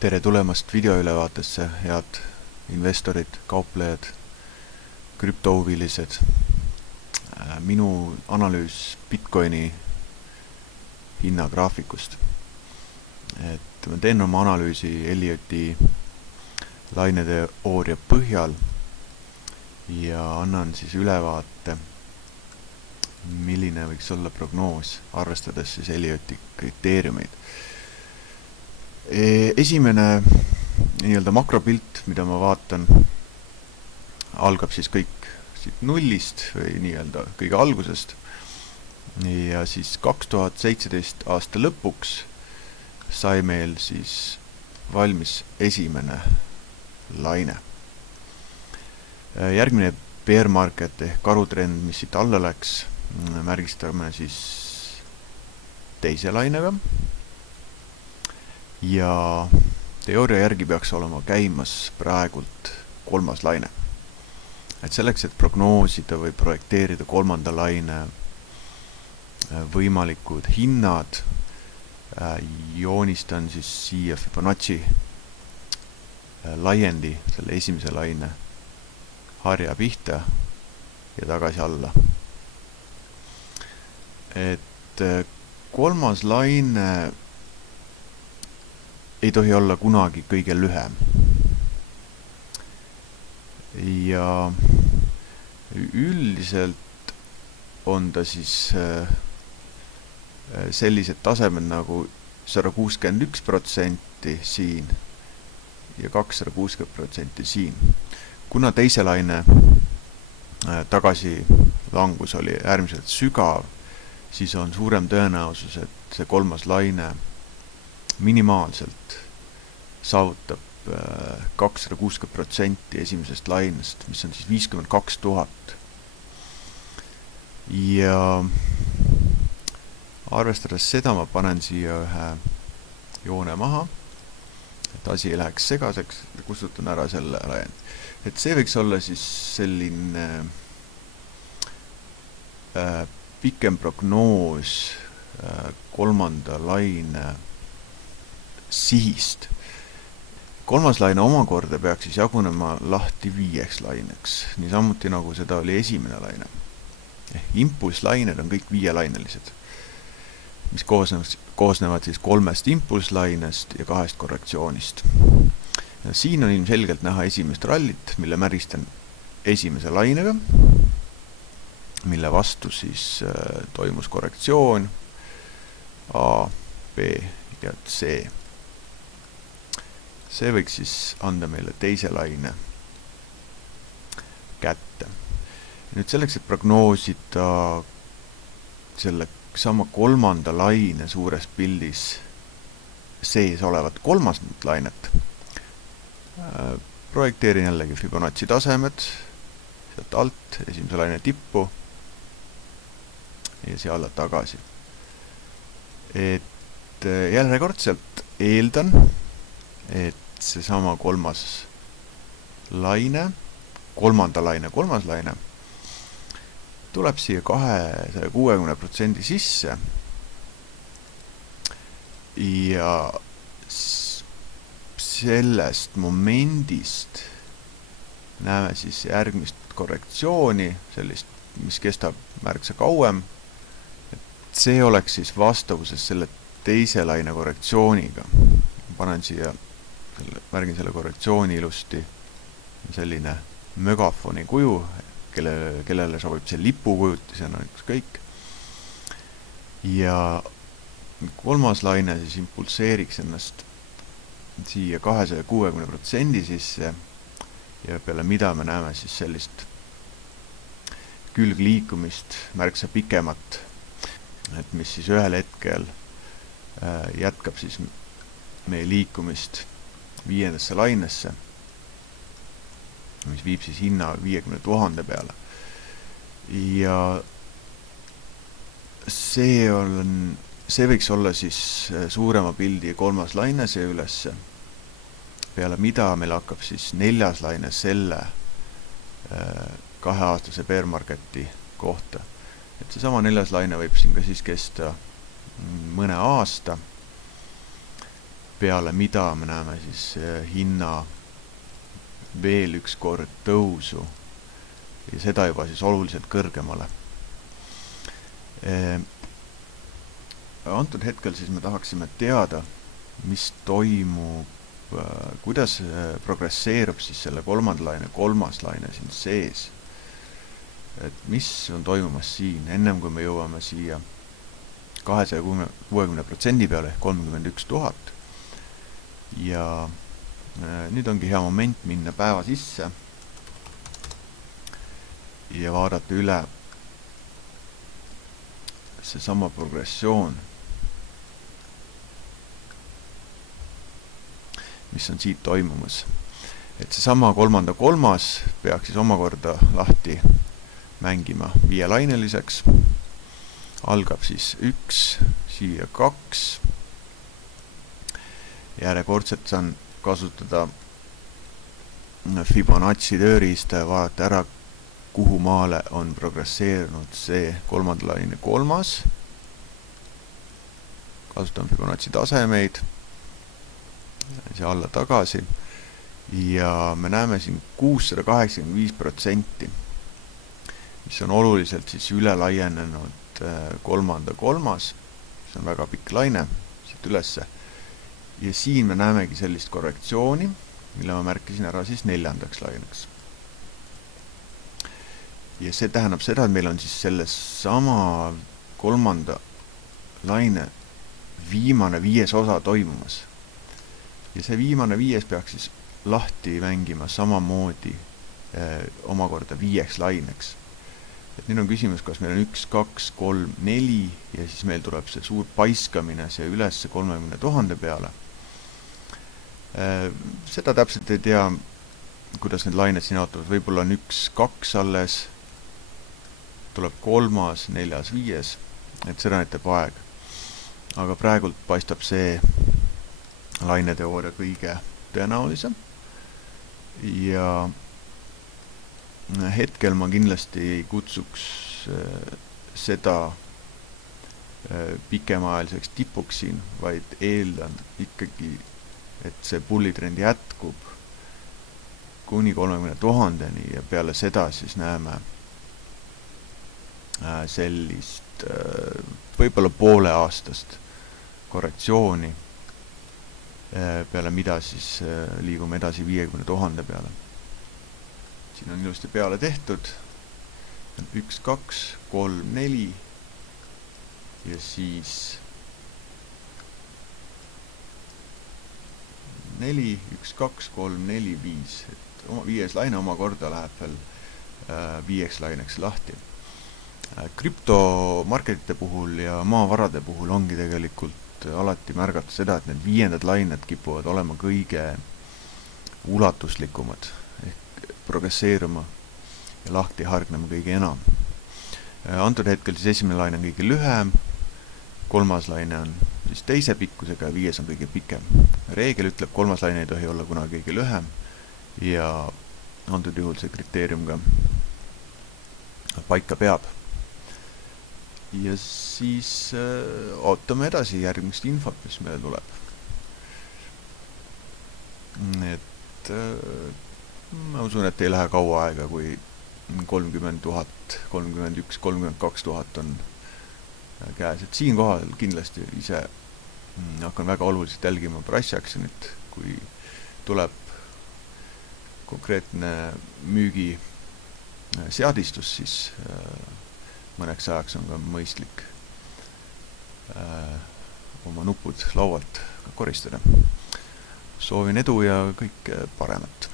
Tere tulemast videoülevaatesse, head investorid, kauplejad, krüptohuvilised. Minu analüüs Bitcoini hinnagraafikust. Ma teen oma analüüsi Ellioti laineteooria põhjal ja annan siis ülevaate, milline võiks olla prognoos, arvestades siis Ellioti kriteeriumeid. Esimene nii-öelda makropilt, mida ma vaatan, algab siis kõik siit nullist või nii-öelda kõige algusest. Ja siis 2017 aasta lõpuks sai meil siis valmis esimene laine. Järgmine bear market ehk karutrend, mis siit alla läks, märgistame siis teise lainega. Ja teooria järgi peaks olema käimas praegult kolmas laine. Et selleks, et prognoosida või projekteerida kolmanda laine võimalikud hinnad, joonistan siis siia Fibonacci laiendi selle esimese laine harja pihta ja tagasi alla. Et kolmas laine ei tohi olla kunagi kõige lühem. Ja üldiselt on ta siis sellised tasemed nagu 161% siin ja 260% siin. Kuna teise laine tagasi langus oli äärmiselt sügav, siis on suurem tõenäosus, et see kolmas laine minimaalselt saavutab 260% esimesest lainest, mis on siis 52 000. Ja arvestades seda ma panen siia ühe joone maha, et asi ei läheks segaseks ja kustutan ära selle laiendi. Et see võiks olla siis selline pikem prognoos kolmanda laine sihist. Kolmas laine omakorda peaks siis jagunema lahti 5 laineks, niisamuti nagu seda oli esimene laine. Impulslained on kõik 5-lainelised, mis koosnevad siis 3 impulslainest ja 2 korrektsioonist. Ja siin on ilmselgelt näha esimest rallit, mille märgistan esimese lainega, mille vastu siis toimus korrektsioon A, B ja C. See võiks siis anda meile teise laine kätte. Nüüd selleks, et prognoosida selle sama kolmanda laine suures pildis sees olevat kolmandat lainet, projekteerin jällegi Fibonacci tasemed, sealt alt esimese laine tippu ja siia alla tagasi. Et järjekordselt eeldan, et seesama kolmas laine, kolmanda laine, kolmas laine tuleb siia 260% sisse ja sellest momendist näeme siis järgmist korrektsiooni, sellist, mis kestab märksa kauem. Et see oleks siis vastavuses selle teise laine korrektsiooniga. Panen siia, märgin selle korrektsiooni ilusti, selline megafoni kuju, kellele sobib see lipukujutisena ükskõik. Ja kolmas laine siis impulseeriks ennast siia 260% sisse ja peale mida me näeme siis sellist külgliikumist märksa pikemat, et mis siis ühel hetkel jätkab siis meie liikumist 5. lainesse, mis viib siis hinna 50 000 peale. Ja see võiks olla siis suurema pildi kolmas laine see ülesse, peale mida meil hakkab siis 4. laine selle 2-aastase bear marketi kohta. Et seesama 4. laine võib siin ka siis kesta mõne aasta peale mida me näeme siis hinna veel üks kord tõusu ja seda juba siis oluliselt kõrgemale. Antud hetkel siis me tahaksime teada, mis toimub, kuidas progresseerub siis selle kolmanda laine kolmas laine siin sees. Et mis on toimumas siin, ennem kui me jõuame siia 260% peale ehk 31 000. Ja nüüd ongi hea moment minna päeva sisse ja vaadata üle see sama progressioon, mis on siit toimumas. Et see sama kolmanda kolmas peaks siis omakorda lahti mängima viielaineliseks. Algab siis 1, siia 2. Järjekordselt saan kasutada Fibonacci tööriista ja vaadata ära, kuhu maale on progresseerunud see kolmanda laine kolmas. Kasutan Fibonacci tasemeid. See alla tagasi. Ja me näeme siin 685%, mis on oluliselt siis üle laienenud kolmanda kolmas. See on väga pikk laine siit ülesse. Ja siin me näemegi sellist korrektsiooni, mille ma märkisin ära siis neljandaks laineks. Ja see tähendab seda, et meil on siis selles sama kolmanda laine viimane viies osa toimumas. Ja see viimane viies peaks siis lahti mängima samamoodi omakorda viieks laineks. Et nüüd on küsimus, kas meil on 1, 2, 3, 4 ja siis meil tuleb see suur paiskamine see üles 30 000 peale. Seda täpselt ei tea, kuidas need lained siin jaotuvad. Võib-olla on 1, 2 alles, tuleb kolmas, neljas, viies, et seda näitab aeg. Aga praegult paistab see laineteooria kõige tõenäolisem. Ja hetkel ma kindlasti ei kutsuks seda pikemaajaliseks tipuks siin, vaid eeldan ikkagi, et see bullitrend jätkub kuni 30 000-ni ja peale seda siis näeme sellist võib-olla poole aastast korrektsiooni, peale mida siis liigume edasi 50 000 peale. Siin on ilusti peale tehtud. 1, 2, 3, 4 ja siis 4, 1, 2, 3, 4, 5. Et viies laine omakorda läheb veel viieks laineks lahti. Krüptomarketite puhul ja maavarade puhul ongi tegelikult alati märgata seda, et need viiendad lained kipuvad olema kõige ulatuslikumad ehk progresseeruma ja lahti hargnema kõige enam. Antud hetkel siis esimene laine on kõige lühem, kolmas laine on siis teise pikkusega ja viies on kõige pikem. Reegel ütleb, kolmas laine ei tohi olla kunagi kõige lühem ja antud juhul see kriteerium ka paika peab. Ja siis ootame edasi järgmist infot, mis meil tuleb. Et ma usun, et ei lähe kaua aega, kui 30 000, 31, 32 000 on käes. Et siin kohal kindlasti ise hakkan väga oluliselt jälgima price actionit, kui tuleb konkreetne müügi seadistus, siis mõneks ajaks on ka mõistlik oma nupud laualt koristada. Soovin edu ja kõike paremat!